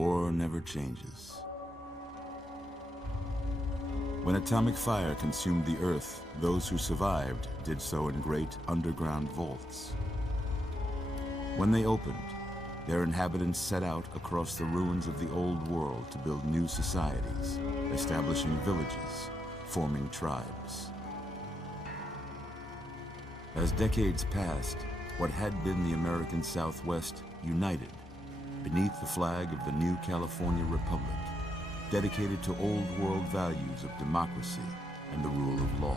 war never changes. When atomic fire consumed the Earth, those who survived did so in great underground vaults. When they opened, their inhabitants set out across the ruins of the old world to build new societies, establishing villages, forming tribes. As decades passed, what had been the American Southwest united beneath the flag of the new California Republic, dedicated to old world values of democracy and the rule of law.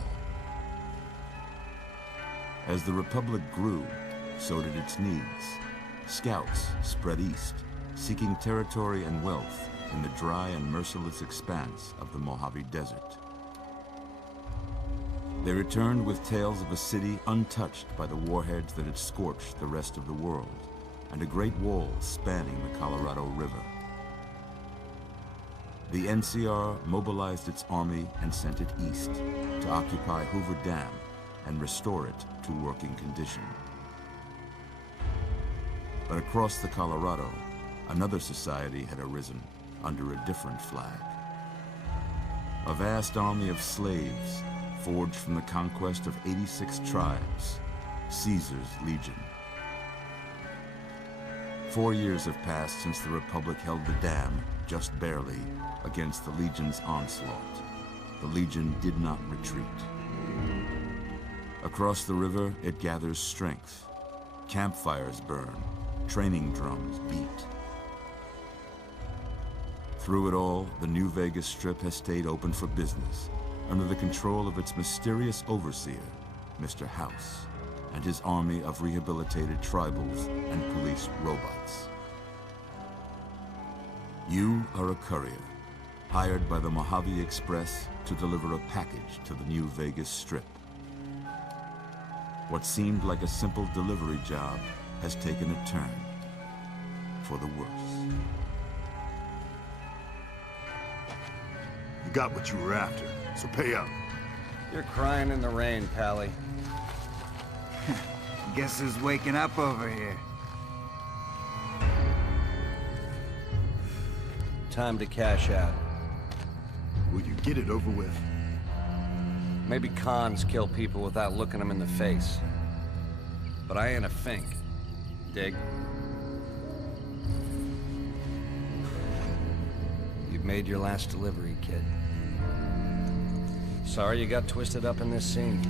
As the Republic grew, so did its needs. Scouts spread east, seeking territory and wealth in the dry and merciless expanse of the Mojave Desert. They returned with tales of a city untouched by the warheads that had scorched the rest of the world, and a great wall spanning the Colorado River. The NCR mobilized its army and sent it east to occupy Hoover Dam and restore it to working condition. But across the Colorado, another society had arisen under a different flag. A vast army of slaves forged from the conquest of 86 tribes, Caesar's Legion. 4 years have passed since the Republic held the dam, just barely, against the Legion's onslaught. The Legion did not retreat. Across the river, it gathers strength. Campfires burn, training drums beat. Through it all, the New Vegas Strip has stayed open for business, under the control of its mysterious overseer, Mr. House, and his army of rehabilitated tribals and police robots. You are a courier, hired by the Mojave Express to deliver a package to the New Vegas Strip. What seemed like a simple delivery job has taken a turn for the worse. You got what you were after, so pay up. You're crying in the rain, Pally. Guess who's waking up over here? Time to cash out. Will you get it over with? Maybe cons kill people without looking them in the face. But I ain't a fink. Dig? You've made your last delivery, kid. Sorry you got twisted up in this scene.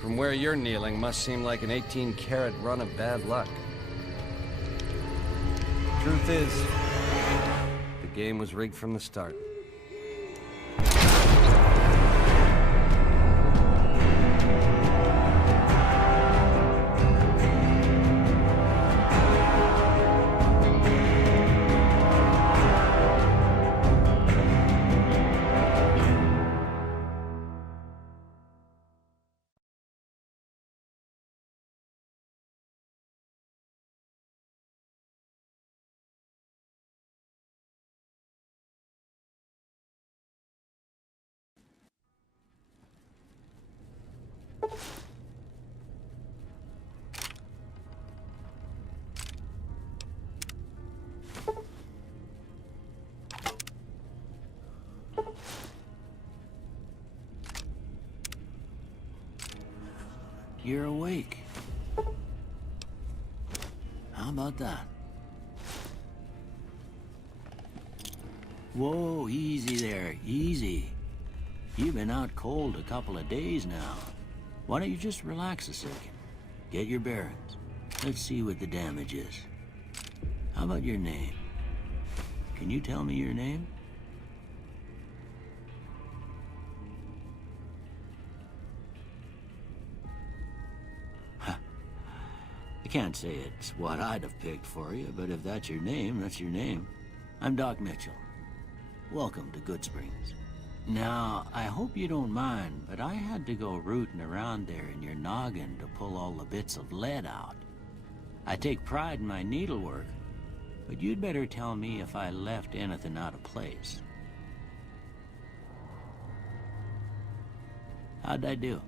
From where you're kneeling must seem like an 18-carat run of bad luck. Truth is, the game was rigged from the start. You're awake. How about that? Whoa, easy there, easy. You've been out cold a couple of days now. Why don't you just relax a second? Get your bearings. Let's see what the damage is. How about your name? Can you tell me your name? I can't say it's what I'd have picked for you, but if that's your name, that's your name. I'm Doc Mitchell. Welcome to Goodsprings. Now, I hope you don't mind, but I had to go rooting around there in your noggin to pull all the bits of lead out. I take pride in my needlework, but you'd better tell me if I left anything out of place. How'd I do?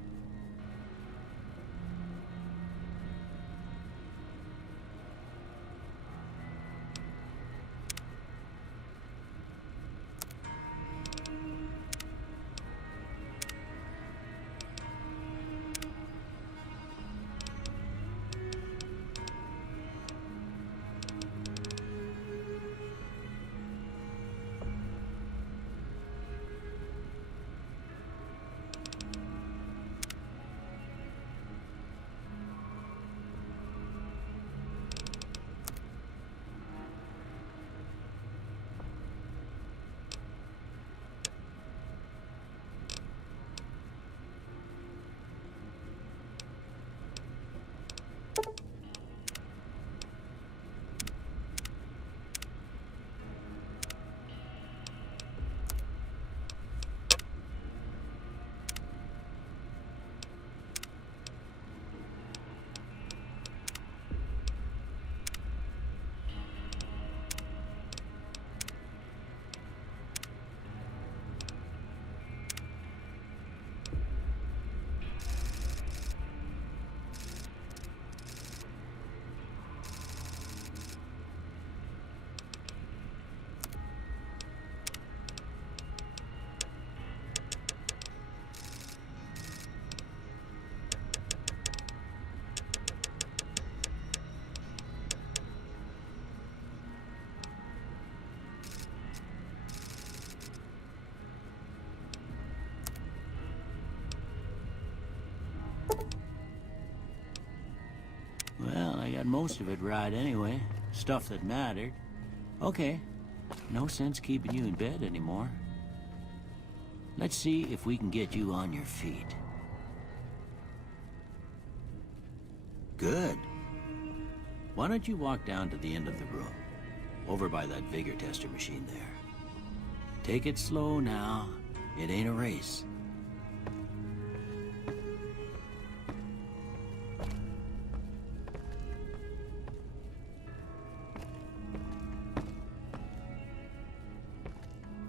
most of it right anyway. Stuff that mattered. Okay, no sense keeping you in bed anymore. Let's see if we can get you on your feet. Good. Why don't you walk down to the end of the room, over by that vigor tester machine there. Take it slow now. It ain't a race.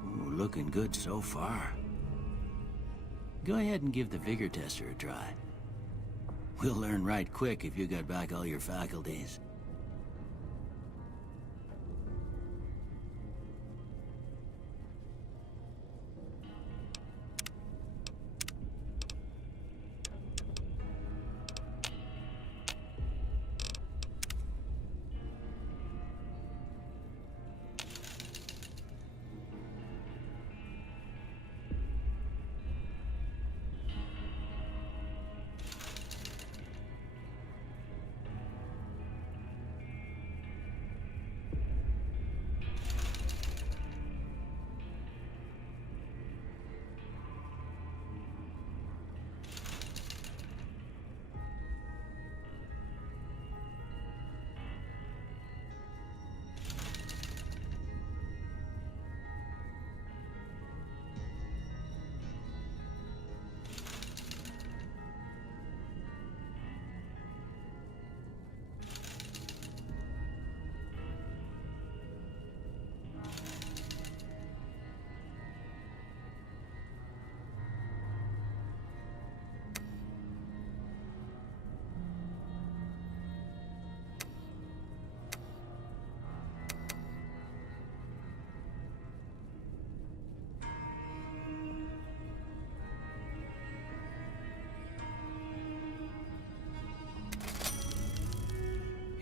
Ooh, looking good so far. Go ahead and give the vigor tester a try. We'll learn right quick if you got back all your faculties.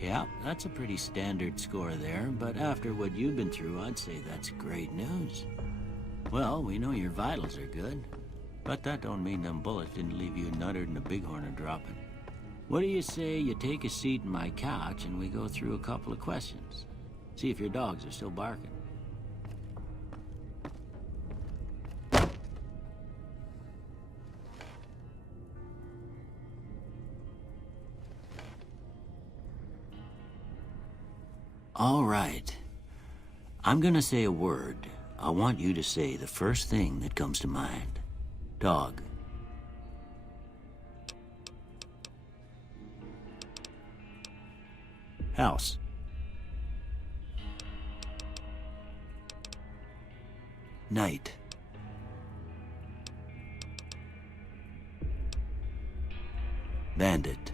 Yeah, that's a pretty standard score there, but after what you've been through, I'd say that's great news. Well, we know your vitals are good, but that don't mean them bullets didn't leave you nuttered and a bighorn dropping. What do you say you take a seat in my couch and we go through a couple of questions? See if your dogs are still barking. All right. I'm gonna say a word. I want you to say the first thing that comes to mind. Dog. House. Night. Bandit.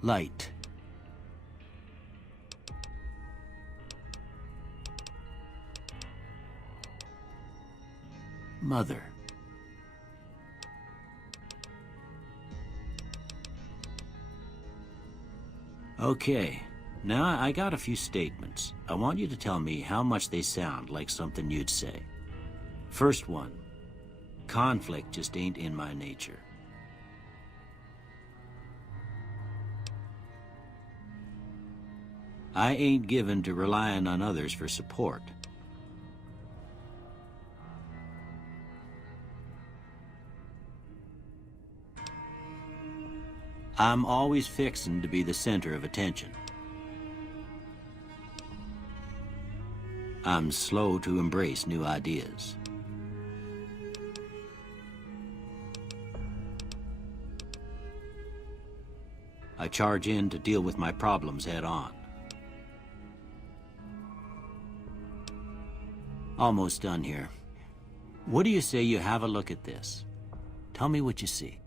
Light. Mother. Okay, now I got a few statements. I want you to tell me how much they sound like something you'd say. First one, conflict just ain't in my nature. I ain't given to relying on others for support. I'm always fixin' to be the center of attention. I'm slow to embrace new ideas. I charge in to deal with my problems head on. Almost done here. What do you say you have a look at this? Tell me what you see.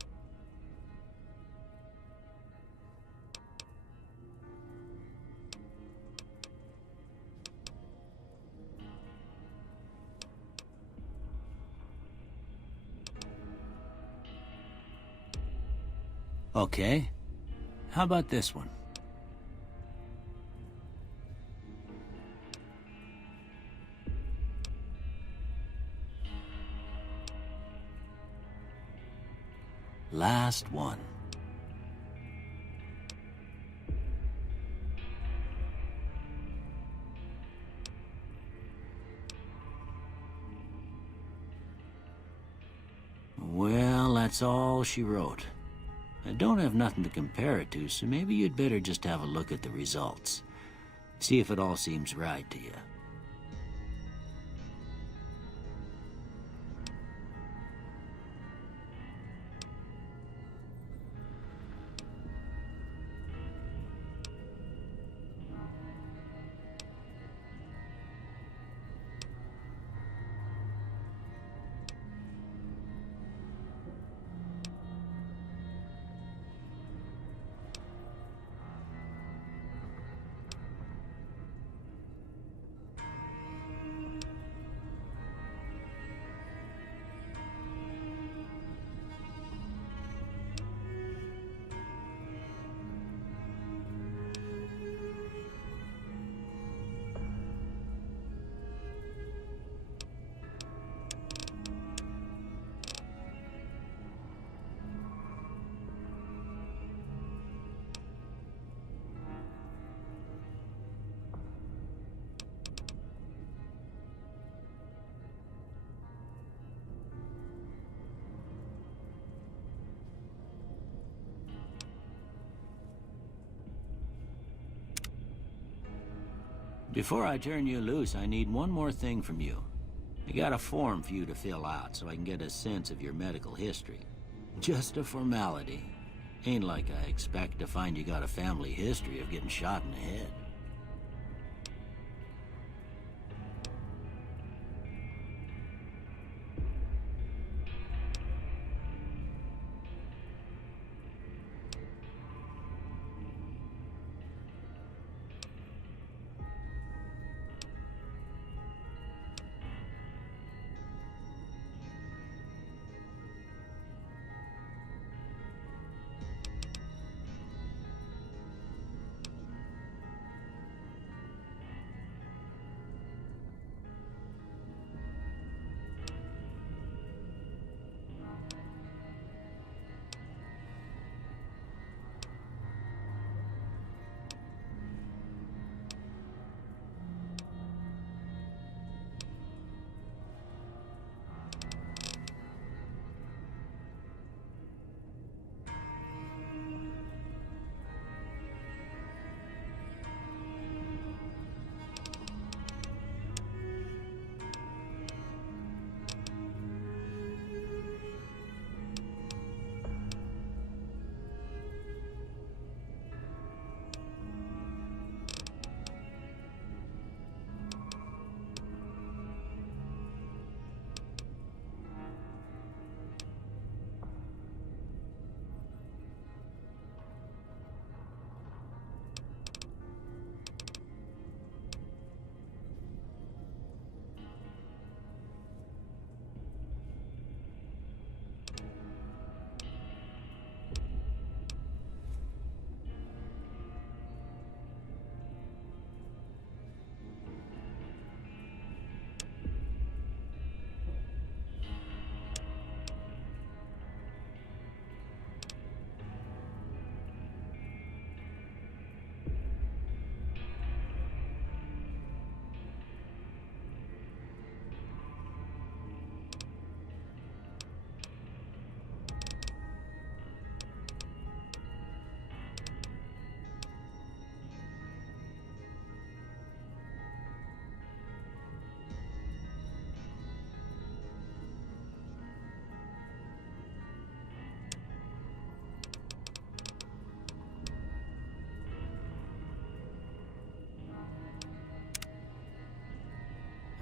Okay. How about this one? Last one. That's all she wrote. I don't have nothing to compare it to, so maybe you'd better just have a look at the results. See if it all seems right to you. Before I turn you loose, I need one more thing from you. I got a form for you to fill out so I can get a sense of your medical history. Just a formality. Ain't like I expect to find you got a family history of getting shot in the head.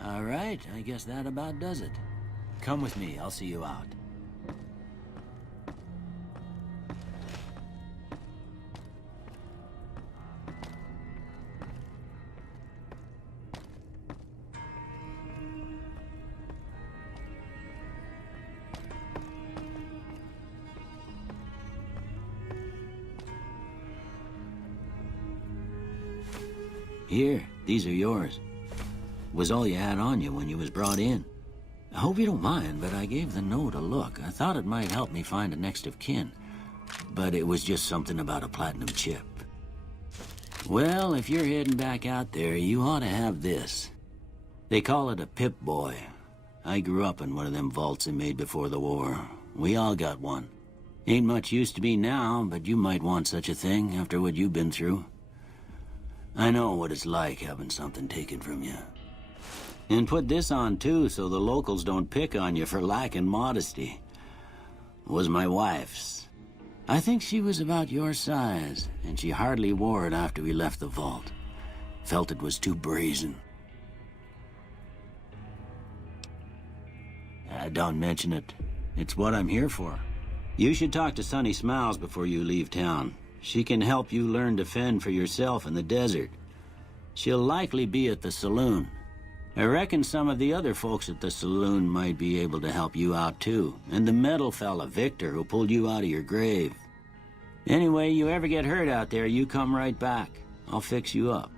All right, I guess that about does it. Come with me, I'll see you out. Here, these are yours. Was all you had on you when you was brought in. I hope you don't mind, but I gave the note a look. I thought it might help me find a next of kin, but it was just something about a platinum chip. Well, if you're heading back out there, you ought to have this. They call it a Pip-Boy. I grew up in one of them vaults they made before the war. We all got one. Ain't much use to me now, but you might want such a thing after what you've been through. I know what it's like having something taken from you. And put this on too, so the locals don't pick on you for lacking modesty. Was my wife's. I think she was about your size, and she hardly wore it after we left the vault. Felt it was too brazen. Don't mention it. It's what I'm here for. You should talk to Sunny Smiles before you leave town. She can help you learn to fend for yourself in the desert. She'll likely be at the saloon. I reckon some of the other folks at the saloon might be able to help you out too. And the metal fella, Victor, who pulled you out of your grave. Anyway, you ever get hurt out there, you come right back. I'll fix you up.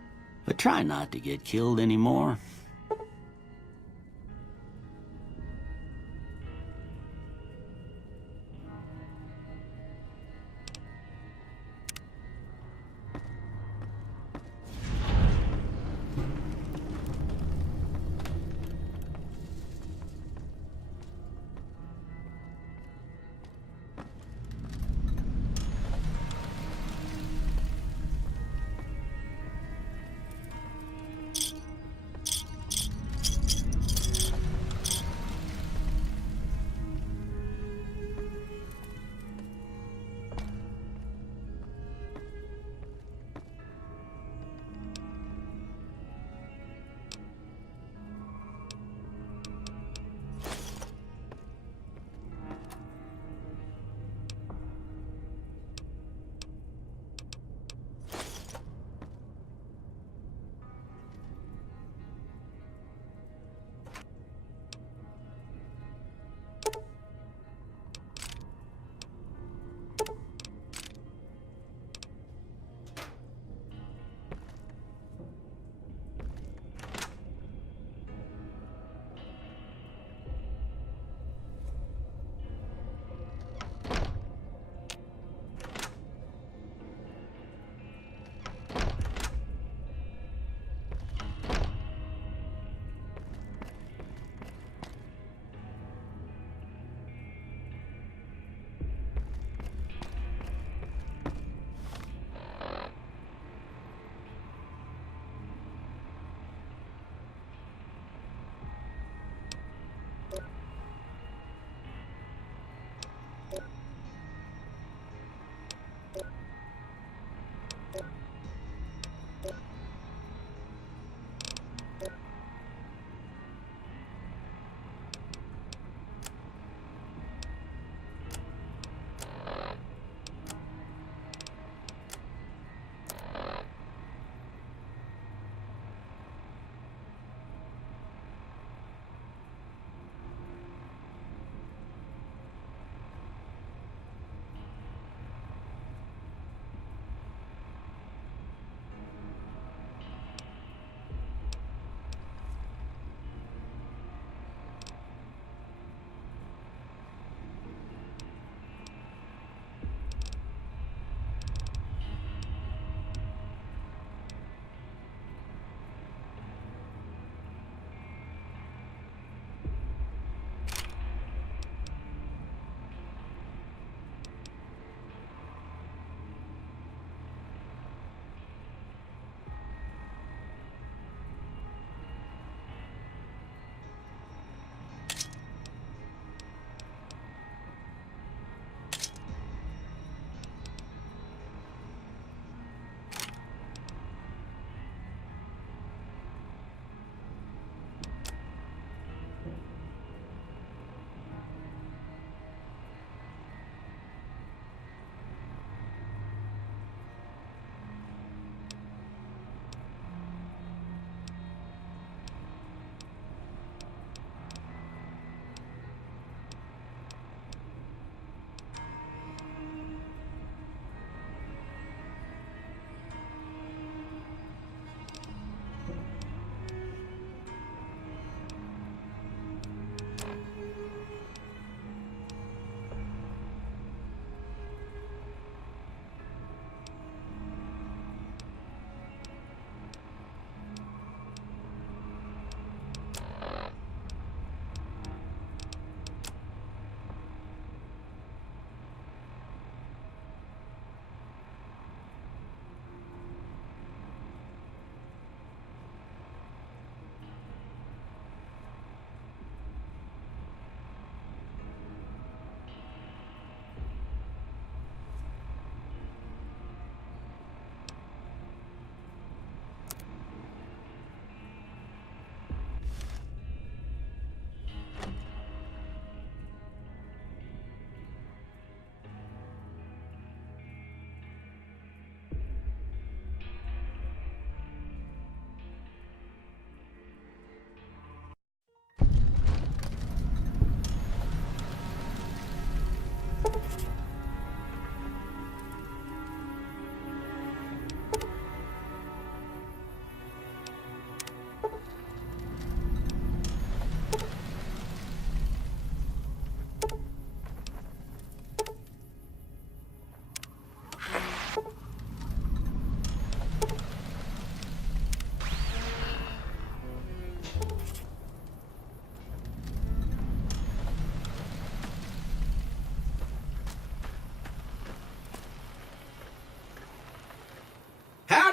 But try not to get killed anymore.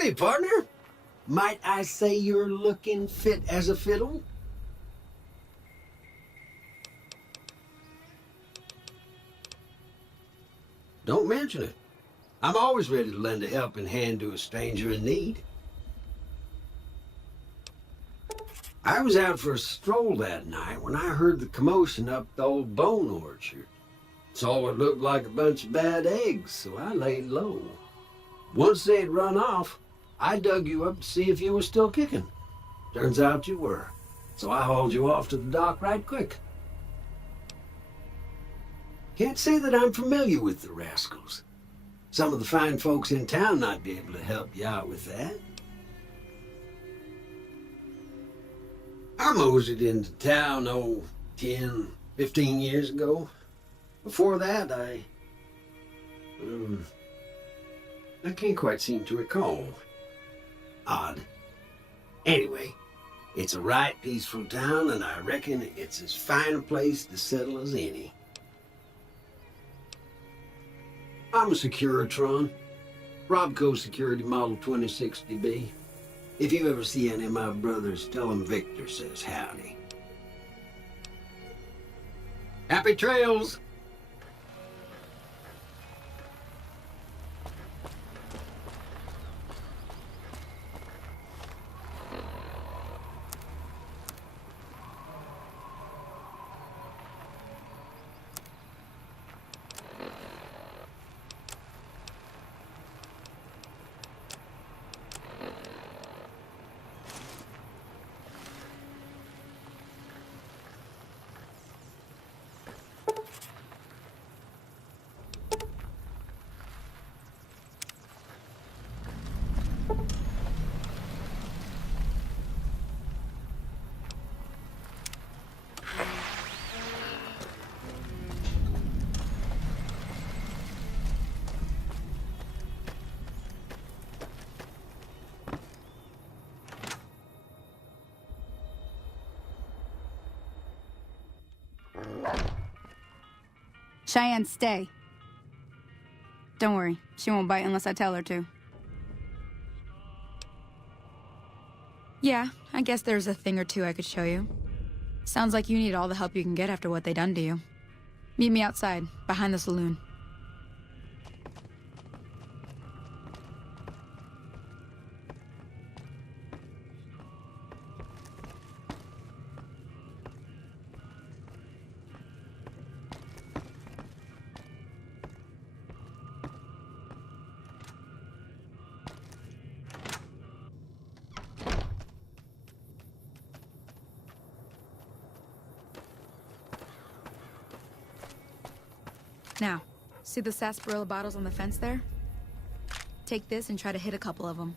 Howdy, partner. Might I say you're looking fit as a fiddle? Don't mention it. I'm always ready to lend a helping hand to a stranger in need. I was out for a stroll that night when I heard the commotion up the old bone orchard. Saw what looked like a bunch of bad eggs, so I laid low. Once they had run off, I dug you up to see if you were still kicking. Turns out you were, so I hauled you off to the dock right quick. Can't say that I'm familiar with the rascals. Some of the fine folks in town might be able to help you out with that. I moseyed into town, 10, 15 years ago. Before that, I can't quite seem to recall. Odd. Anyway, it's a right peaceful town, and I reckon it's as fine a place to settle as any. I'm a Securitron, Robco Security Model 2060B. If you ever see any of my brothers, tell them Victor says howdy. Happy trails! Cheyenne, stay. Don't worry, she won't bite unless I tell her to. Yeah, I guess there's a thing or two I could show you. Sounds like you need all the help you can get after what they done to you. Meet me outside, behind the saloon. Now, see the sarsaparilla bottles on the fence there? Take this and try to hit a couple of them.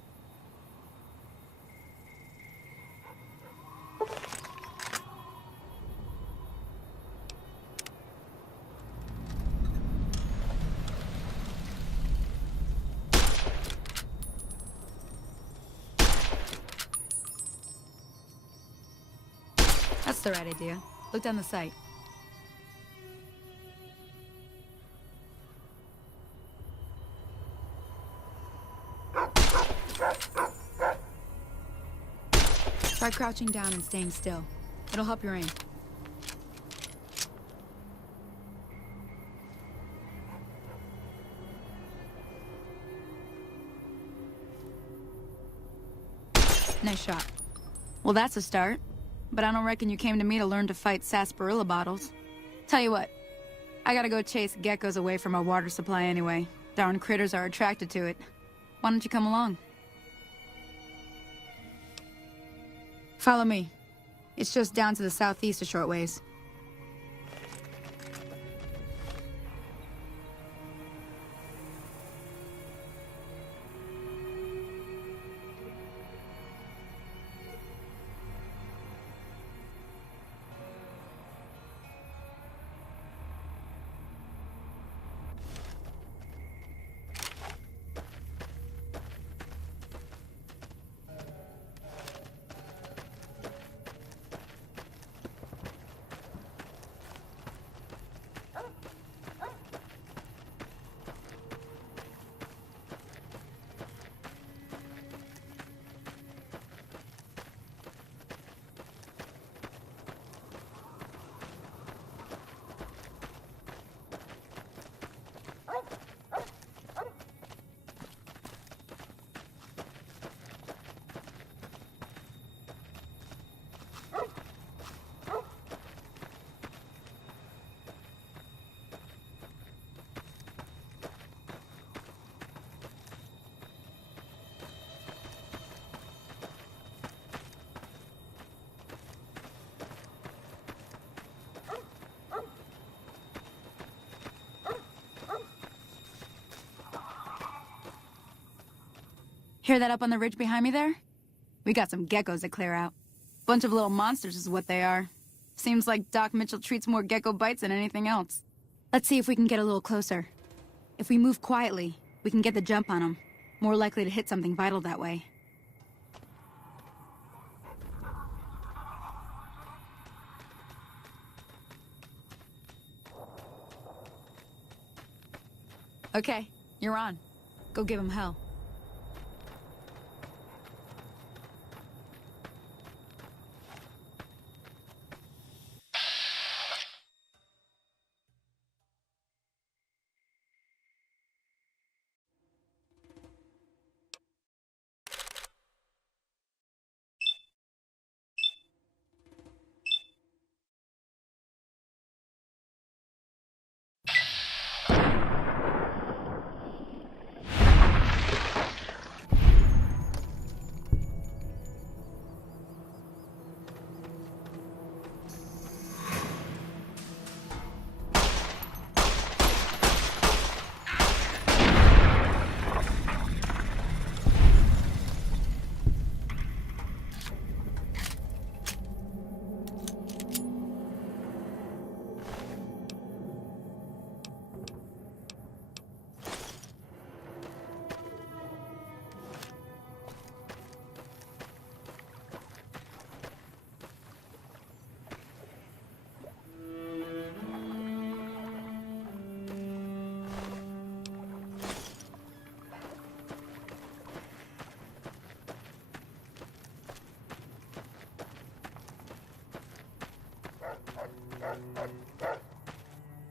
That's the right idea. Look down the sight. Try crouching down and staying still. It'll help your aim. Nice shot. Well, that's a start. But I don't reckon you came to me to learn to fight sarsaparilla bottles. Tell you what, I gotta go chase geckos away from our water supply anyway. Darn critters are attracted to it. Why don't you come along? Follow me. It's just down to the southeast a short ways. Hear that up on the ridge behind me there? We got some geckos to clear out. Bunch of little monsters is what they are. Seems like Doc Mitchell treats more gecko bites than anything else. Let's see if we can get a little closer. If we move quietly, we can get the jump on them. More likely to hit something vital that way. Okay, you're on. Go give him hell.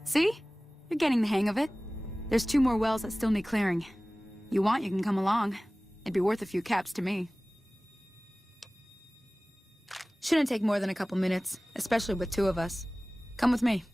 See? You're getting the hang of it. There's 2 more wells that still need clearing. You want, you can come along. It'd be worth a few caps to me. Shouldn't take more than a couple minutes, especially with 2 of us. Come with me.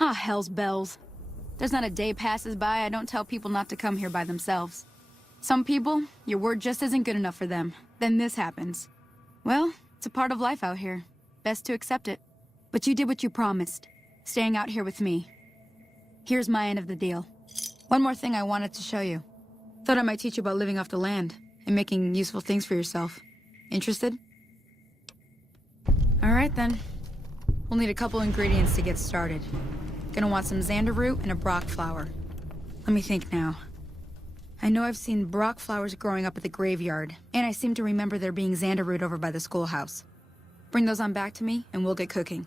Ah, hell's bells. There's not a day passes by I don't tell people not to come here by themselves. Some people, your word just isn't good enough for them. Then this happens. Well, it's a part of life out here. Best to accept it. But you did what you promised, staying out here with me. Here's my end of the deal. One more thing I wanted to show you. Thought I might teach you about living off the land and making useful things for yourself. Interested? All right then. We'll need a couple ingredients to get started. Gonna want some xander root and a brock flower. Let me think now. I know I've seen Brock flowers growing up at the graveyard, and I seem to remember there being Xanderroot over by the schoolhouse. Bring those on back to me, and we'll get cooking.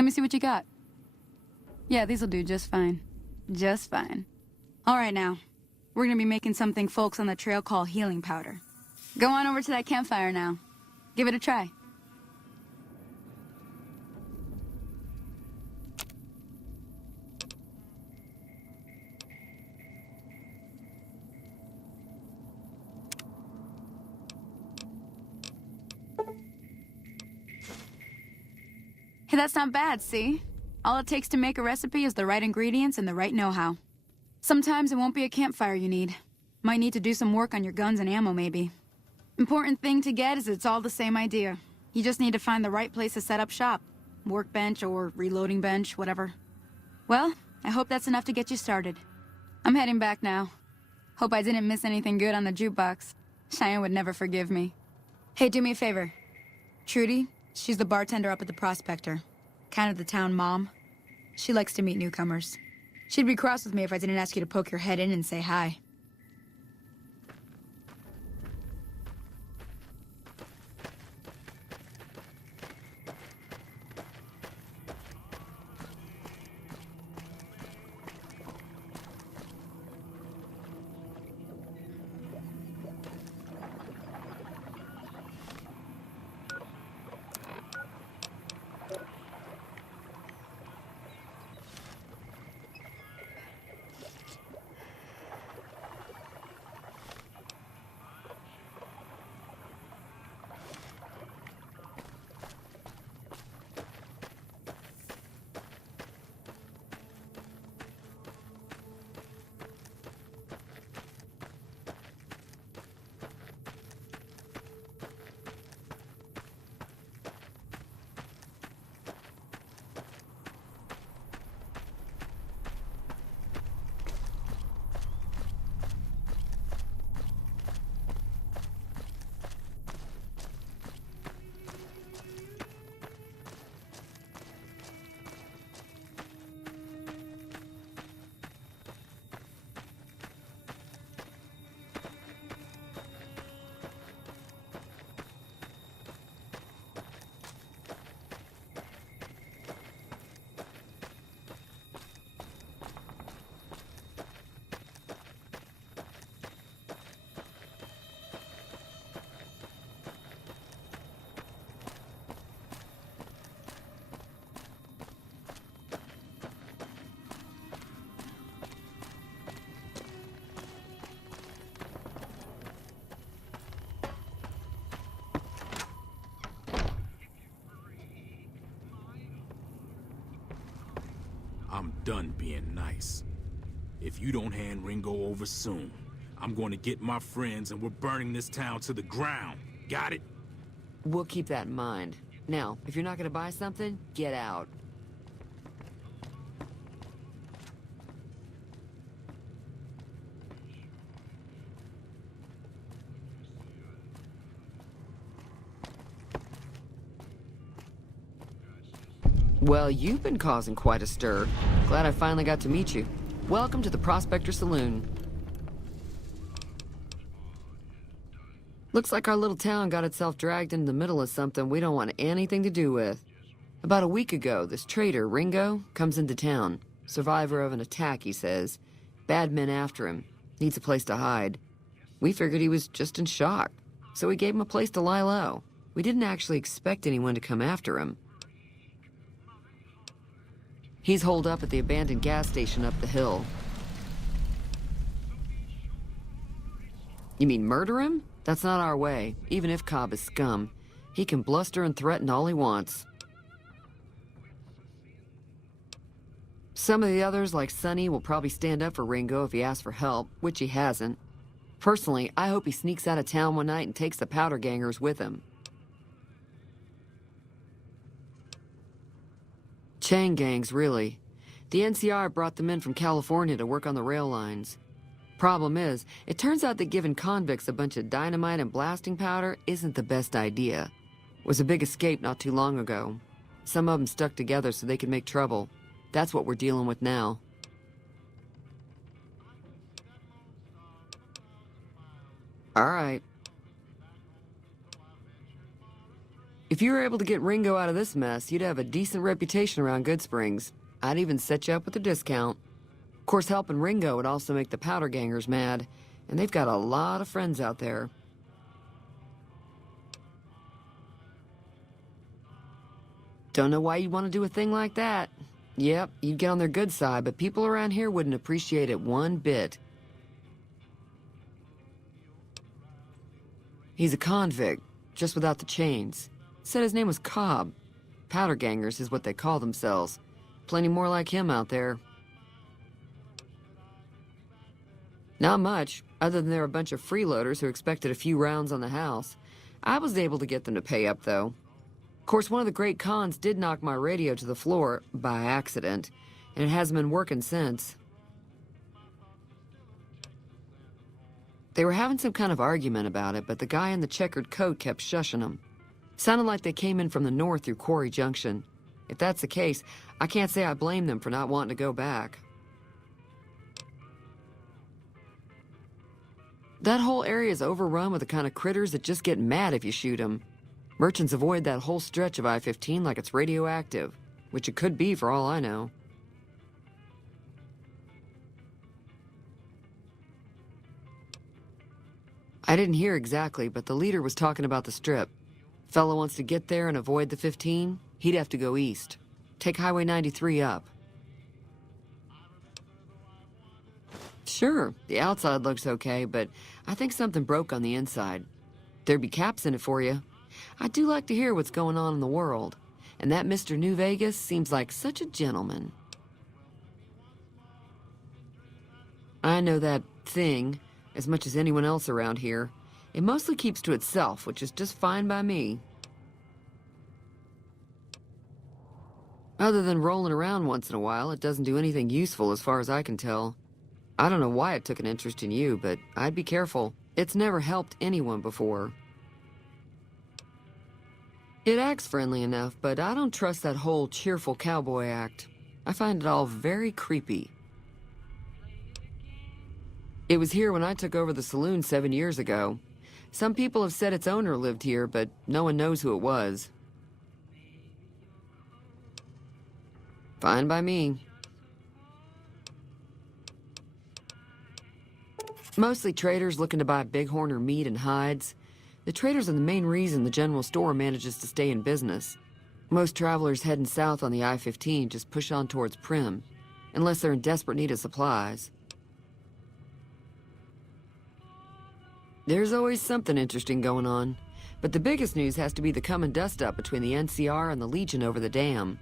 Let me see what you got. Yeah, these'll do just fine. Just fine. All right now. We're gonna be making something folks on the trail call healing powder. Go on over to that campfire now. Give it a try. Hey, that's not bad, see? All it takes to make a recipe is the right ingredients and the right know-how. Sometimes it won't be a campfire you need. Might need to do some work on your guns and ammo, maybe. Important thing to get is it's all the same idea. You just need to find the right place to set up shop. Workbench or reloading bench, whatever. Well, I hope that's enough to get you started. I'm heading back now. Hope I didn't miss anything good on the jukebox. Cheyenne would never forgive me. Hey, do me a favor. Trudy, she's the bartender up at the Prospector. Kind of the town mom. She likes to meet newcomers. She'd be cross with me if I didn't ask you to poke your head in and say hi. I'm done being nice. If you don't hand Ringo over soon, I'm going to get my friends and we're burning this town to the ground. Got it? We'll keep that in mind. Now, if you're not gonna buy something, get out. Well, you've been causing quite a stir. Glad I finally got to meet you. Welcome to the Prospector Saloon. Looks like our little town got itself dragged into the middle of something we don't want anything to do with. About a week ago, this traitor, Ringo, comes into town. Survivor of an attack, he says. Bad men after him. Needs a place to hide. We figured he was just in shock, so we gave him a place to lie low. We didn't actually expect anyone to come after him. He's holed up at the abandoned gas station up the hill. You mean murder him? That's not our way, even if Cobb is scum. He can bluster and threaten all he wants. Some of the others, like Sonny, will probably stand up for Ringo if he asks for help, which he hasn't. Personally, I hope he sneaks out of town one night and takes the powder gangers with him. Chain gangs, really. The NCR brought them in from California to work on the rail lines. Problem is, it turns out that giving convicts a bunch of dynamite and blasting powder isn't the best idea. Was a big escape not too long ago. Some of them stuck together so they could make trouble. That's what we're dealing with now. All right. If you were able to get Ringo out of this mess, you'd have a decent reputation around Goodsprings. I'd even set you up with a discount. Of course, helping Ringo would also make the powder gangers mad, and they've got a lot of friends out there. Don't know why you'd want to do a thing like that. Yep, you'd get on their good side, but people around here wouldn't appreciate it one bit. He's a convict, just without the chains. Said his name was Cobb. Powder gangers is what they call themselves. Plenty more like him out there. Not much, other than they're a bunch of freeloaders who expected a few rounds on the house. I was able to get them to pay up, though. Of course, one of the great cons did knock my radio to the floor, by accident, and it hasn't been working since. They were having some kind of argument about it, but the guy in the checkered coat kept shushing them. Sounded like they came in from the north through Quarry Junction. If that's the case, I can't say I blame them for not wanting to go back. That whole area is overrun with the kind of critters that just get mad if you shoot them. Merchants avoid that whole stretch of I-15 like it's radioactive, which it could be for all I know. I didn't hear exactly, but the leader was talking about the Strip. Fellow wants to get there and avoid the 15, he'd have to go east. Take Highway 93 up. Sure, the outside looks okay, but I think something broke on the inside. There'd be caps in it for you. I do like to hear what's going on in the world, and that Mr. New Vegas seems like such a gentleman. I know that thing as much as anyone else around here. It mostly keeps to itself, which is just fine by me. Other than rolling around once in a while, it doesn't do anything useful as far as I can tell. I don't know why it took an interest in you, but I'd be careful. It's never helped anyone before. It acts friendly enough, but I don't trust that whole cheerful cowboy act. I find it all very creepy. It was here when I took over the saloon 7 years ago. Some people have said its owner lived here, but no one knows who it was. Fine by me. Mostly traders looking to buy bighorn or meat and hides. The traders are the main reason the general store manages to stay in business. Most travelers heading south on the I-15 just push on towards Prim, unless they're in desperate need of supplies. There's always something interesting going on, but the biggest news has to be the coming dust-up between the NCR and the Legion over the dam.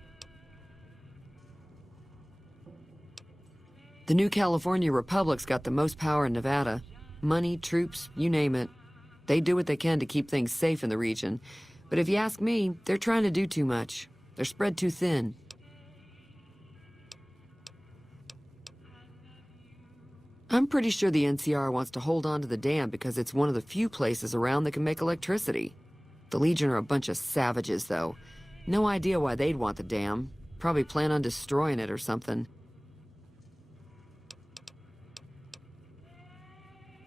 The new California Republic's got the most power in Nevada. Money, troops, you name it. They do what they can to keep things safe in the region, but if you ask me, they're trying to do too much. They're spread too thin. I'm pretty sure the NCR wants to hold on to the dam because it's one of the few places around that can make electricity. The Legion are a bunch of savages, though. No idea why they'd want the dam. Probably plan on destroying it or something.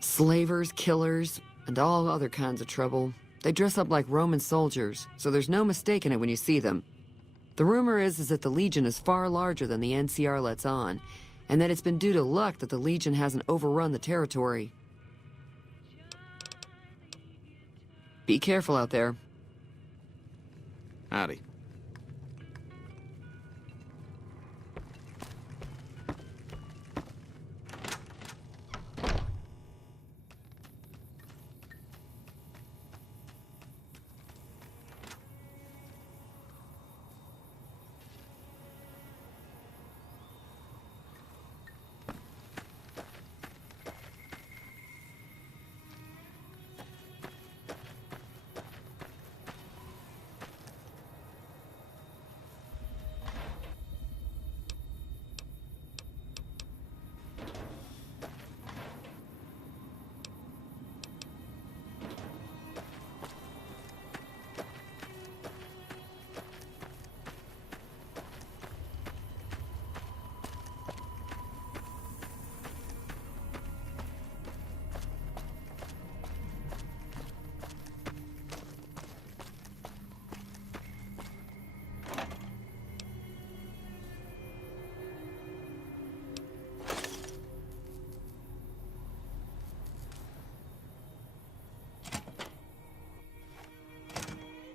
Slavers, killers, and all other kinds of trouble. They dress up like Roman soldiers, so there's no mistaking it when you see them. The rumor is that the Legion is far larger than the NCR lets on, and that it's been due to luck that the Legion hasn't overrun the territory. Be careful out there. Howdy.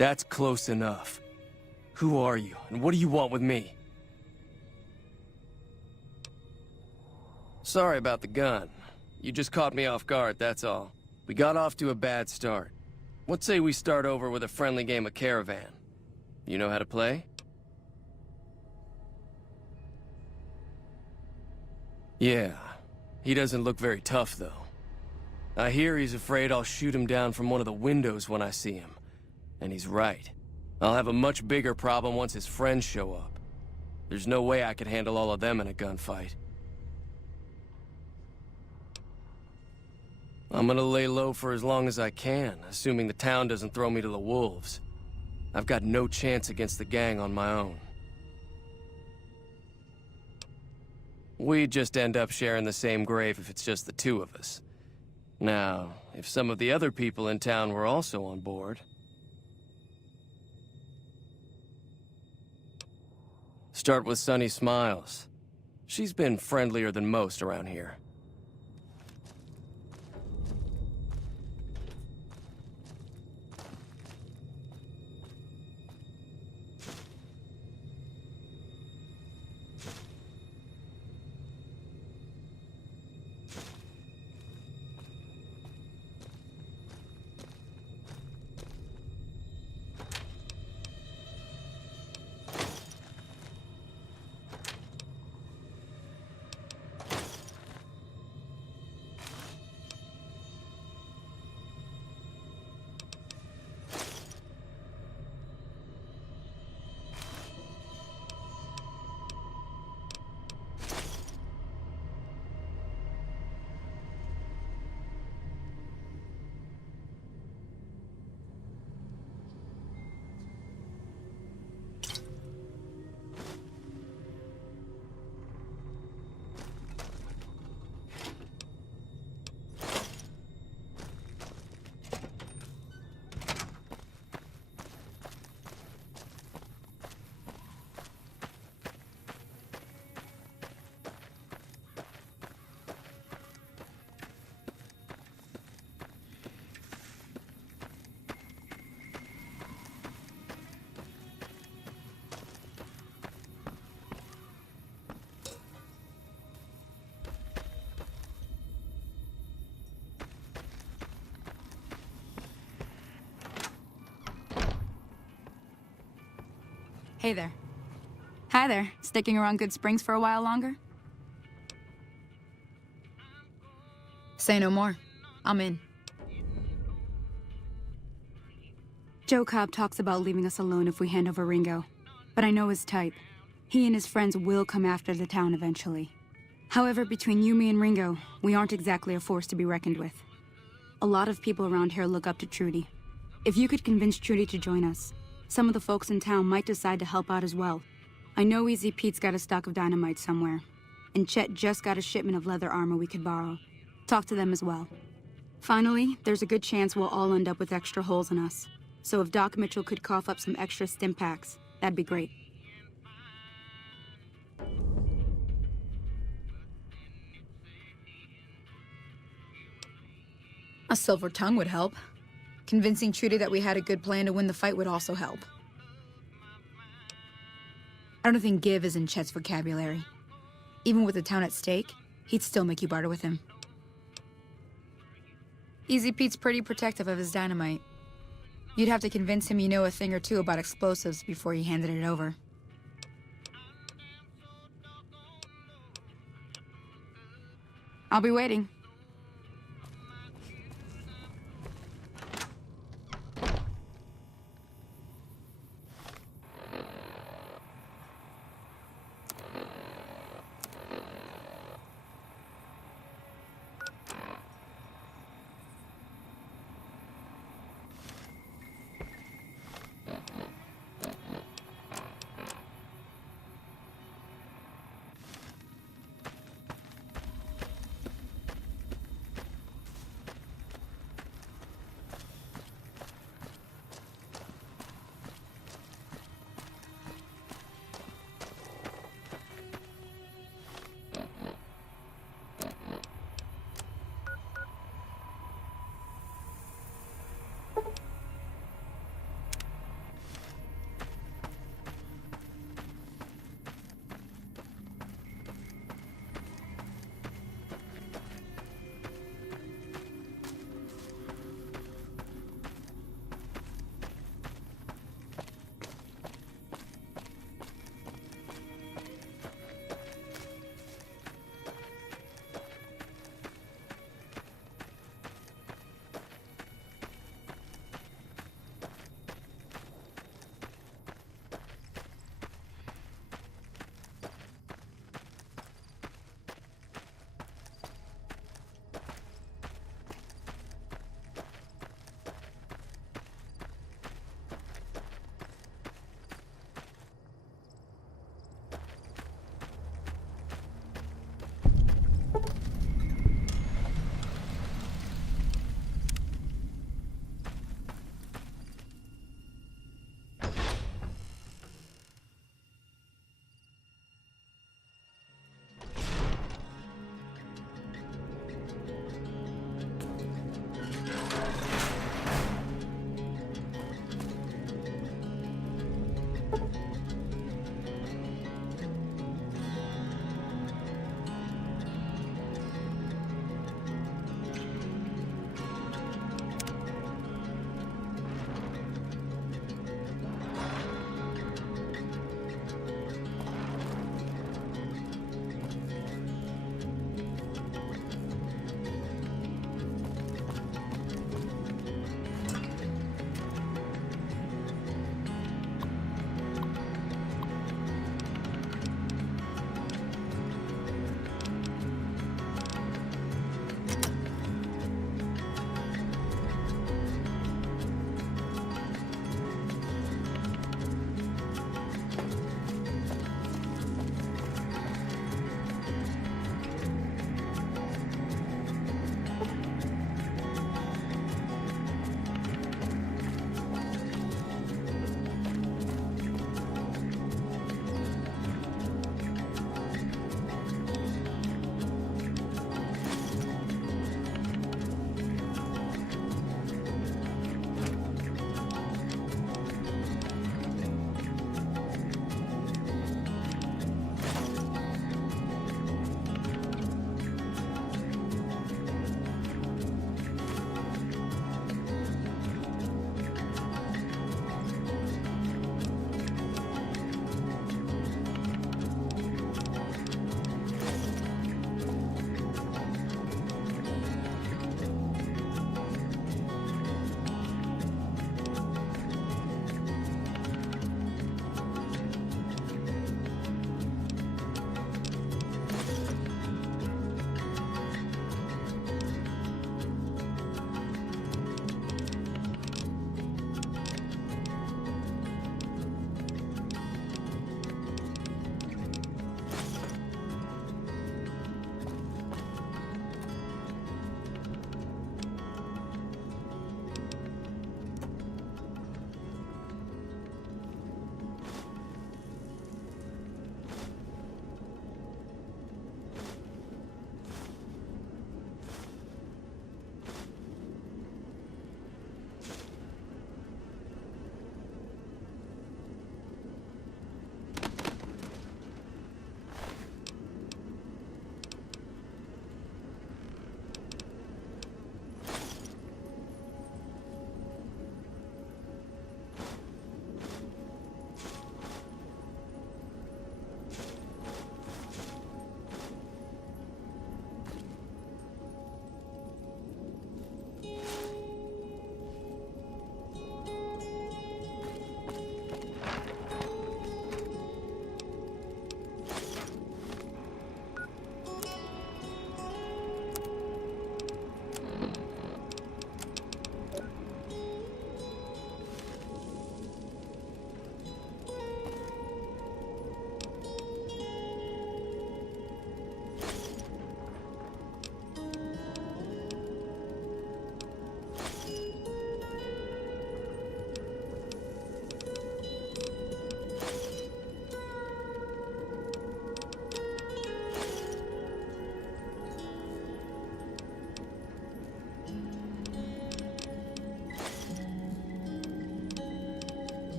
That's close enough. Who are you, and what do you want with me? Sorry about the gun. You just caught me off guard, that's all. We got off to a bad start. Let's say we start over with a friendly game of Caravan. You know how to play? Yeah. He doesn't look very tough, though. I hear he's afraid I'll shoot him down from one of the windows when I see him. And he's right. I'll have a much bigger problem once his friends show up. There's no way I could handle all of them in a gunfight. I'm gonna lay low for as long as I can, assuming the town doesn't throw me to the wolves. I've got no chance against the gang on my own. We'd just end up sharing the same grave if it's just the two of us. Now, if some of the other people in town were also on board... Start with Sunny Smiles. She's been friendlier than most around here. Hey there. Hi there. Sticking around Good Springs for a while longer? Say no more. I'm in. Joe Cobb talks about leaving us alone if we hand over Ringo. But I know his type. He and his friends will come after the town eventually. However, between you, me, and Ringo, we aren't exactly a force to be reckoned with. A lot of people around here look up to Trudy. If you could convince Trudy to join us, some of the folks in town might decide to help out as well. I know Easy Pete's got a stock of dynamite somewhere, and Chet just got a shipment of leather armor we could borrow. Talk to them as well. Finally, there's a good chance we'll all end up with extra holes in us. So if Doc Mitchell could cough up some extra stim packs, that'd be great. A silver tongue would help. Convincing Trudy that we had a good plan to win the fight would also help. I don't think give is in Chet's vocabulary. Even with the town at stake, he'd still make you barter with him. Easy Pete's pretty protective of his dynamite. You'd have to convince him you know a thing or two about explosives before you handed it over. I'll be waiting.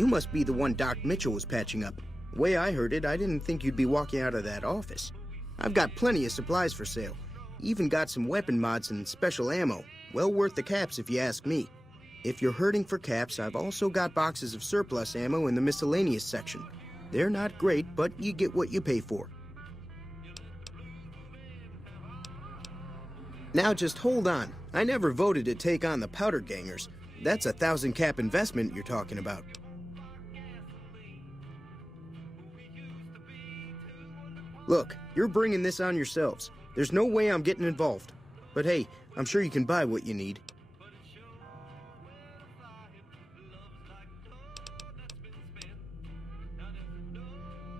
You must be the one Doc Mitchell was patching up. The way I heard it, I didn't think you'd be walking out of that office. I've got plenty of supplies for sale. Even got some weapon mods and special ammo. Well worth the caps if you ask me. If you're hurting for caps, I've also got boxes of surplus ammo in the miscellaneous section. They're not great, but you get what you pay for. Now just hold on. I never voted to take on the Powder Gangers. That's a 1,000 cap investment you're talking about. Look, you're bringing this on yourselves. There's no way I'm getting involved. But hey, I'm sure you can buy what you need.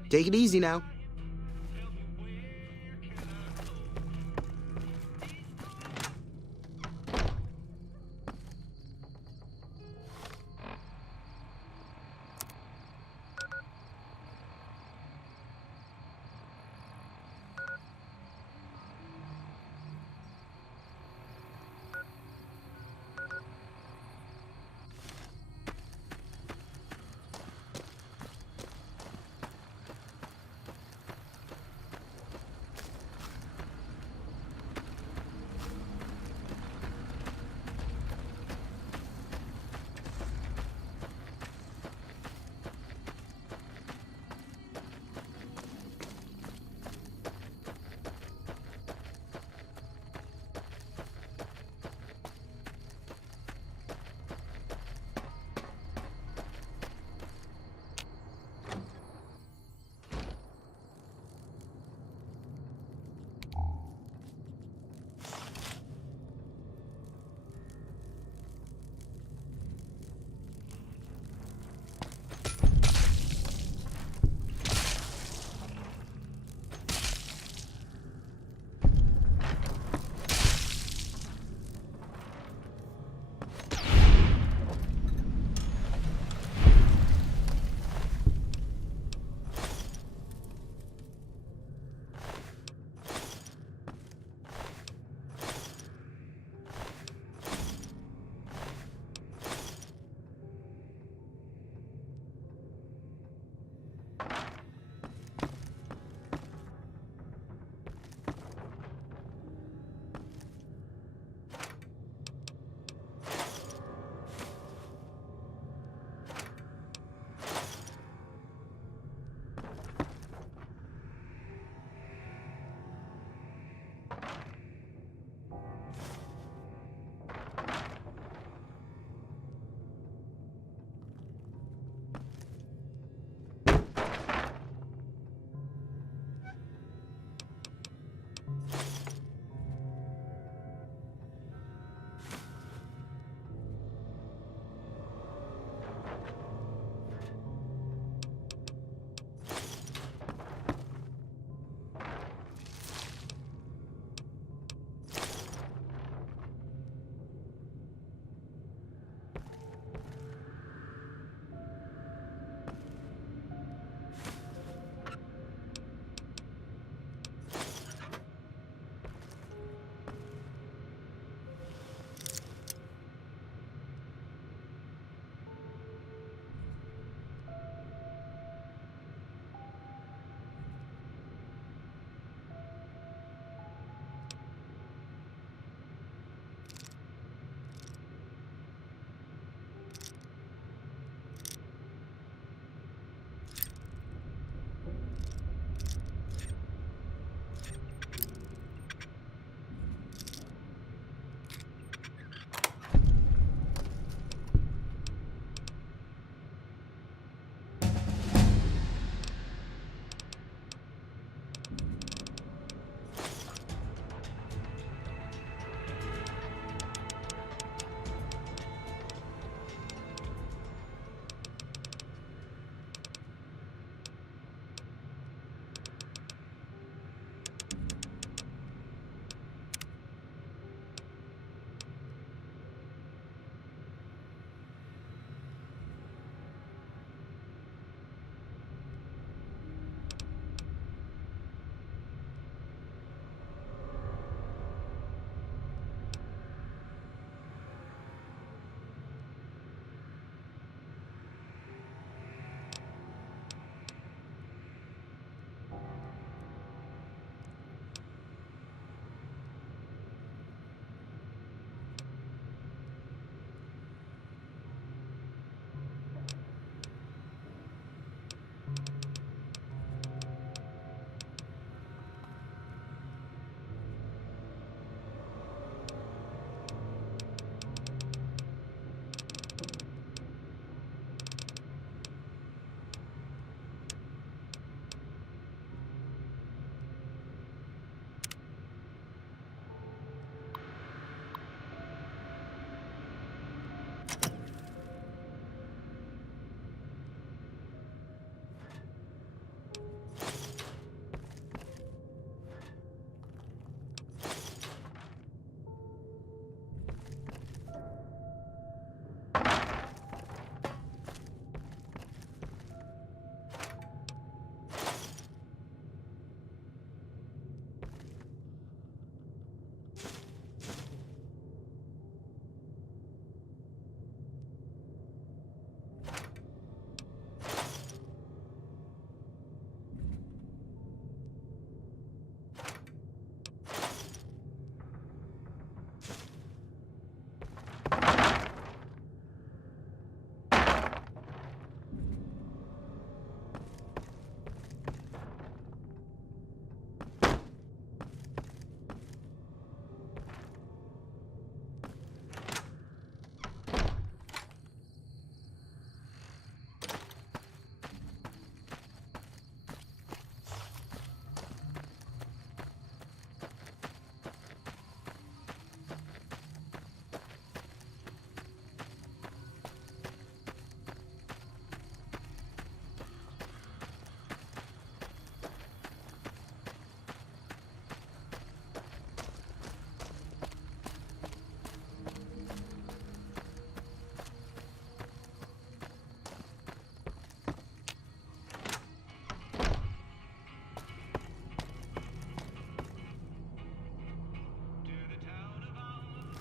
Take it easy now.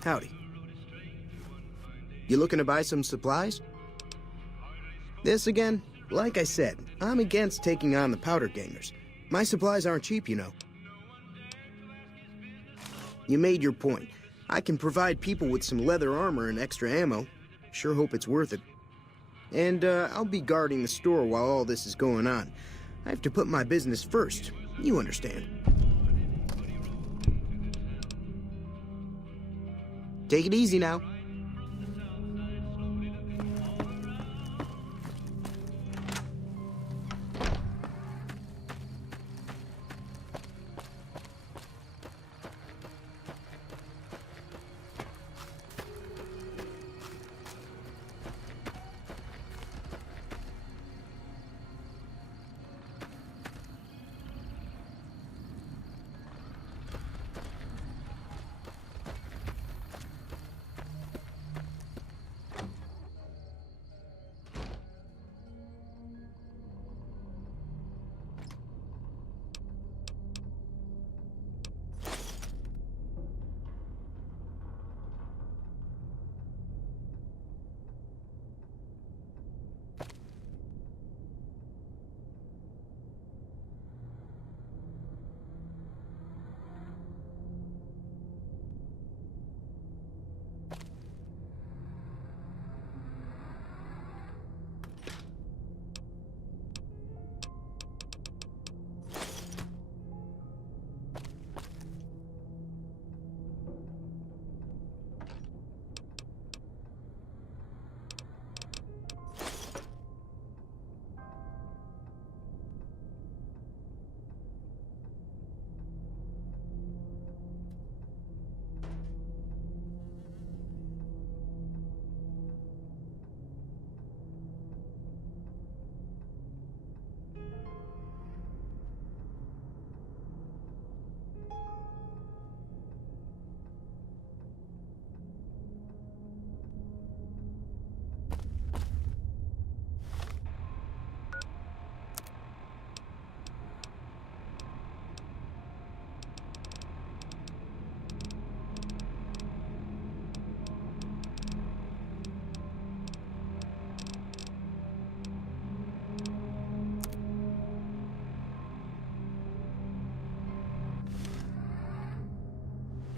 Howdy. You looking to buy some supplies? This again? Like I said, I'm against taking on the powder gangers. My supplies aren't cheap, you know. You made your point. I can provide people with some leather armor and extra ammo. Sure hope it's worth it. And, I'll be guarding the store while all this is going on. I have to put my business first. You understand. Take it easy now.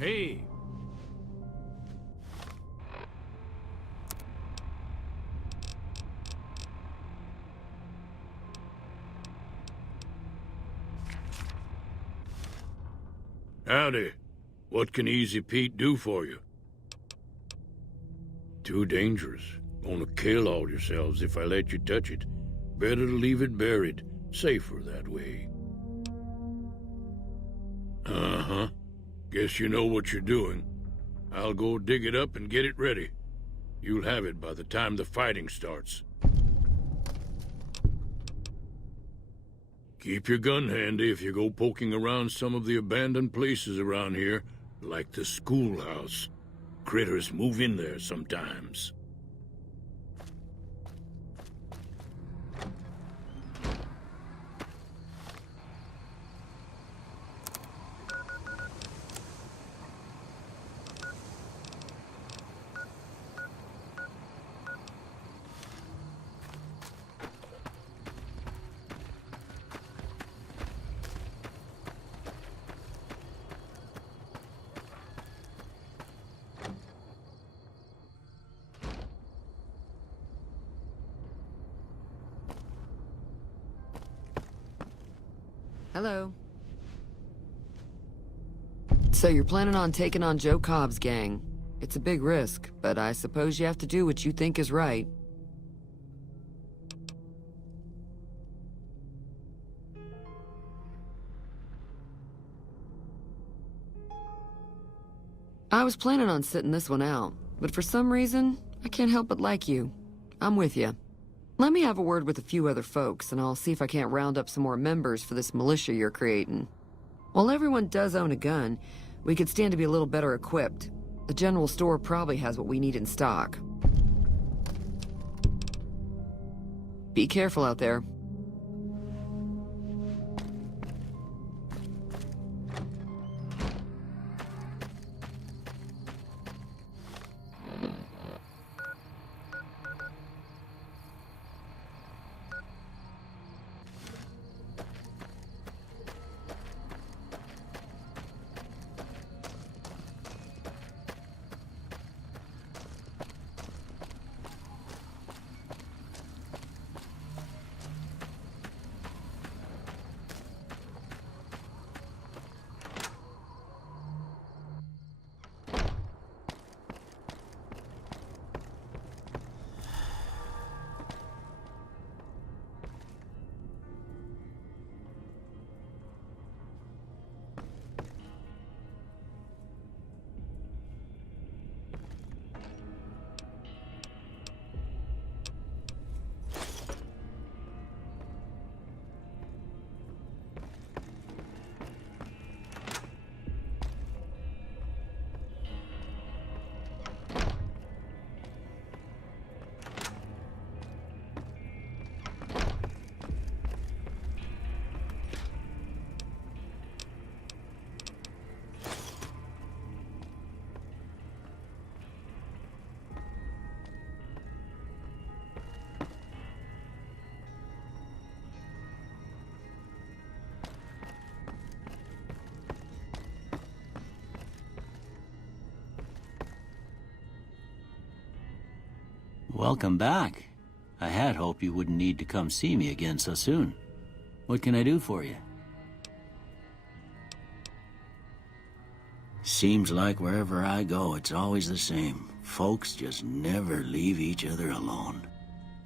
Hey! Howdy. What can Easy Pete do for you? Too dangerous. Gonna kill all yourselves if I let you touch it. Better to leave it buried. Safer that way. Uh-huh. Guess you know what you're doing. I'll go dig it up and get it ready. You'll have it by the time the fighting starts. Keep your gun handy if you go poking around some of the abandoned places around here, like the schoolhouse. Critters move in there sometimes. Hello. So you're planning on taking on Joe Cobb's gang. It's a big risk, but I suppose you have to do what you think is right. I was planning on sitting this one out, but for some reason, I can't help but like you. I'm with you. Let me have a word with a few other folks, and I'll see if I can't round up some more members for this militia you're creating. While everyone does own a gun, we could stand to be a little better equipped. The general store probably has what we need in stock. Be careful out there. Welcome back. I had hoped you wouldn't need to come see me again so soon. What can I do for you? Seems like wherever I go, it's always the same. Folks just never leave each other alone.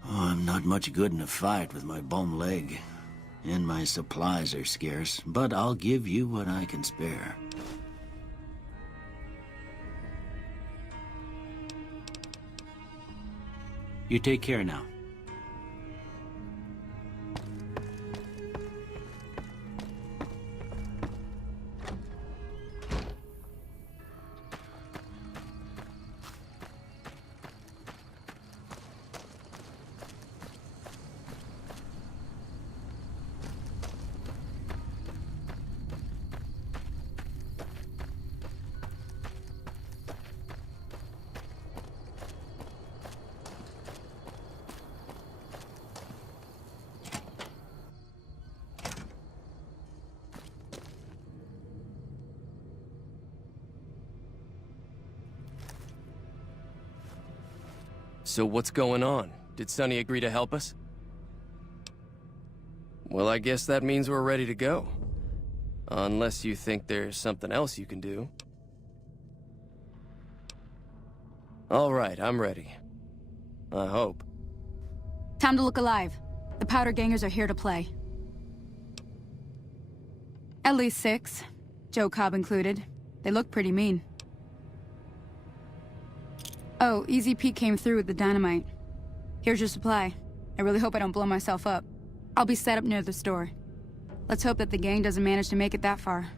Oh, I'm not much good in a fight with my bum leg. And my supplies are scarce, but I'll give you what I can spare. You take care now. So what's going on? Did Sonny agree to help us? Well, I guess that means we're ready to go. Unless you think there's something else you can do. All right, I'm ready. I hope. Time to look alive. The Powder Gangers are here to play. At least 6. Joe Cobb included. They look pretty mean. Oh, Easy Pete came through with the dynamite. Here's your supply. I really hope I don't blow myself up. I'll be set up near the store. Let's hope that the gang doesn't manage to make it that far.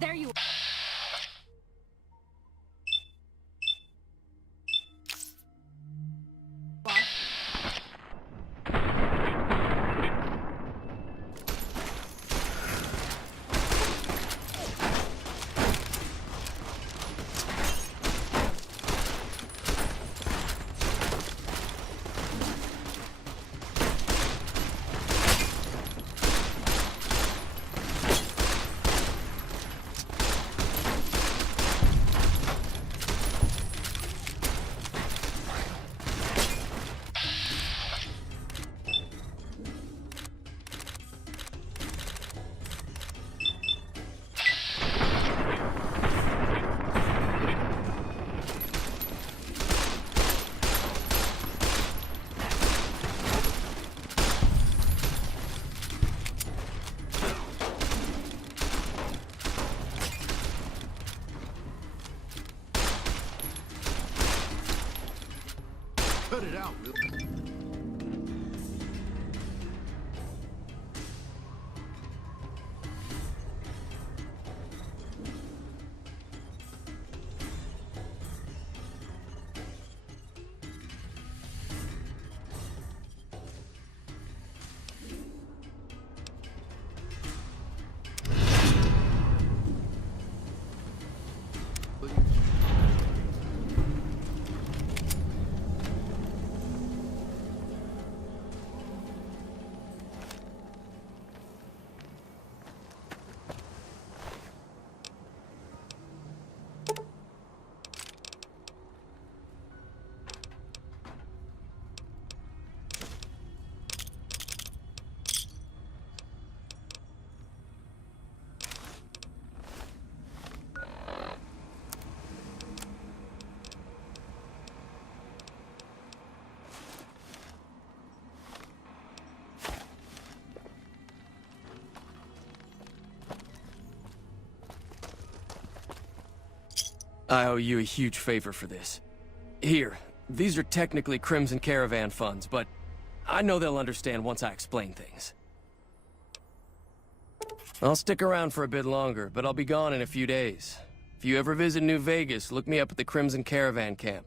There you are. Cut it out, Will. I owe you a huge favor for this. Here, these are technically Crimson Caravan funds, but I know they'll understand once I explain things. I'll stick around for a bit longer, but I'll be gone in a few days. If you ever visit New Vegas, look me up at the Crimson Caravan Camp.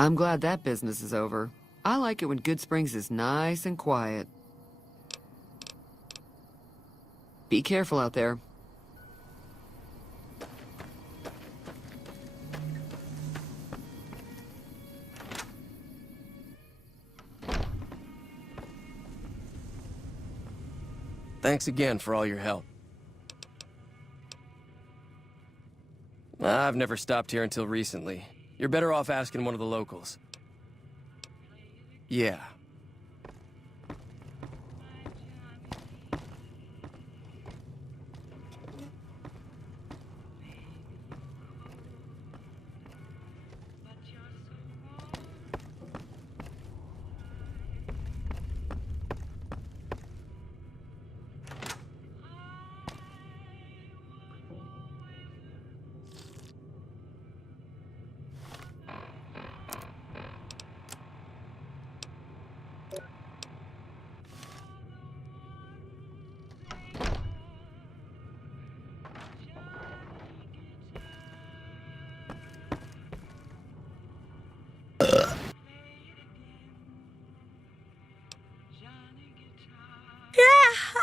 I'm glad that business is over. I like it when Good Springs is nice and quiet. Be careful out there. Thanks again for all your help. I've never stopped here until recently. You're better off asking one of the locals. Yeah.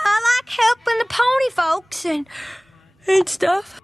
I like helping the pony folks and stuff.